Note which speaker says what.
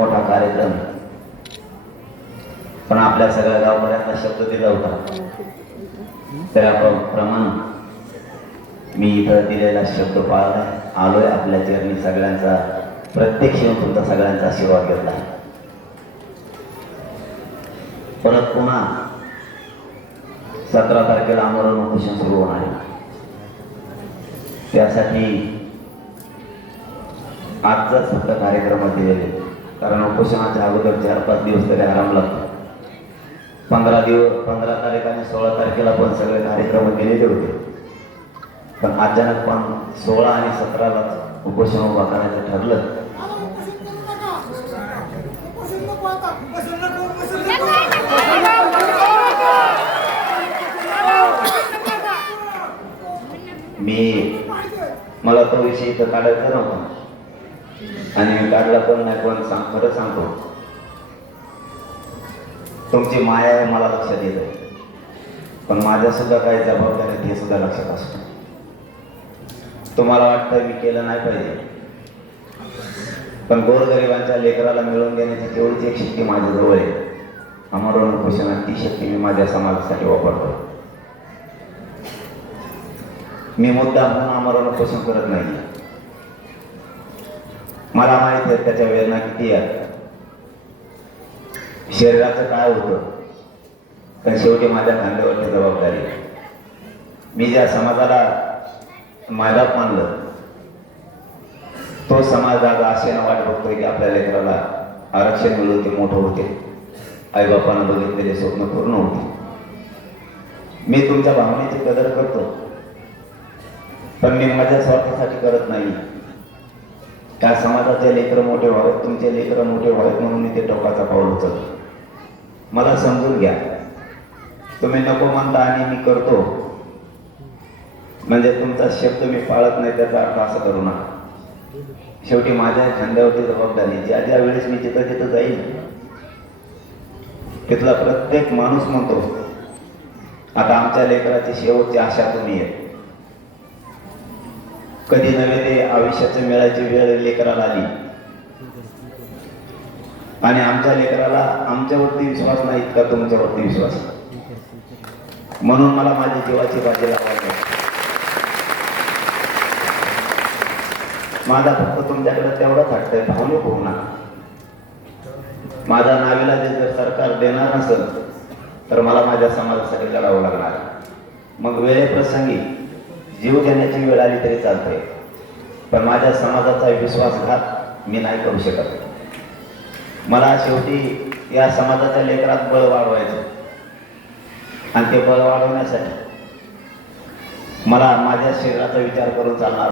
Speaker 1: मोठा कार्यक्रम. पण आपल्या सगळ्या गावकऱ्यांना शब्द दिला होता. त्याप्रमाणे मी इथं दिलेला शब्द पाळला आलोय आपल्या चरणी सगळ्यांचा. प्रत्यक्ष येऊन तुमचा सगळ्यांचा आशीर्वाद घेतला. परत पुन्हा सतरा तारखेला आमरण उपोषण सुरू होणार आहे. त्यासाठी आजचाच फक्त कार्यक्रमात दिलेले. कारण उपोषणाच्या अगोदर चार पाच दिवस तरी आराम लागतो. पंधरा दिवस पंधरा तारीख आणि सोळा तारखेला पण सगळे कार्यक्रम केलेले होते. पण अचानक पण सोळा आणि सतराला उपोषण उभा करायचं ठरलं. मी मला तो विषय इथं काढायचा नव्हता. आणि काढला पण नाही पण सांग खरं सांगतो. तुमची माया आहे मला लक्षात येत. आहे पण माझ्या सुद्धा काही जबाबदारी ते सुद्धा लक्षात असतो. तुम्हाला वाटतं मी केलं नाही पाहिजे. पण गोरगरिबांच्या लेकराला मिळवून देण्याची तेवढीच एक शक्ती माझ्याजवळ आहे. अमरवण उपोषणात ती शक्ती मी माझ्या समाजासाठी वापरतो मी मुद्दा म्हणून अमरवण उपोषण करत नाही मला माहीत आहे त्याच्या वेदना किती आहेत. शरीराचं काय होतं? पण शेवटी माझ्या खांद्यावरची जबाबदारी मी ज्या समाजाला मायबाप मानलं तो समाज आज आशेनं वाट बघतोय की आपल्या लेकराला आरक्षण मिळून ते मोठं होते आईबापानं बघितलेले स्वप्न पूर्ण होते मी तुमच्या भावनेची कदर करतो पण मी माझ्या स्वार्थासाठी करत नाही. त्या समाजाचे लेकरं मोठे व्हावेत तुमचे लेकरं मोठे व्हावेत म्हणून मी ते टोकाचा पाऊल उचलतो. मला समजून घ्या. तुम्ही नको म्हणता आणि मी करतो. म्हणजे तुमचा शब्द मी पाळत नाही त्याचा अर्थ असं करू नका. शेवटी माझ्या खांद्यावरती जबाबदारी ज्या ज्या वेळेस मी जिथं तिथं जाईल तिथला प्रत्येक माणूस म्हणतो आता आमच्या लेकराची शेवटची आशा तुम्ही आहे कधी नव्हे ते आयुष्याचं मिळायची वेळ लेकराला आली. आणि आमच्या लेकराला आमच्यावरती विश्वास नाही इतका तुमच्यावरती विश्वास. म्हणून मला माझ्या जीवाची बाजी लावायची. माझा फक्त तुमच्याकडे तेवढाच हट्ट भावने होऊ ना माझा नावीला जे जर सरकार देणार नसेल तर मला माझ्या समाजासाठी लढावं लागणार. मग वेळेप्रसंगी जीव देण्याची वेळ आली तरी चालते पण माझ्या समाजाचा विश्वासघात मी नाही करू शकत. मला शेवटी या समाजाच्या लेकरात बळ वाढवायचं आणि ते बळ वाढवण्यासाठी मला माझ्या शरीराचा विचार करून चालणार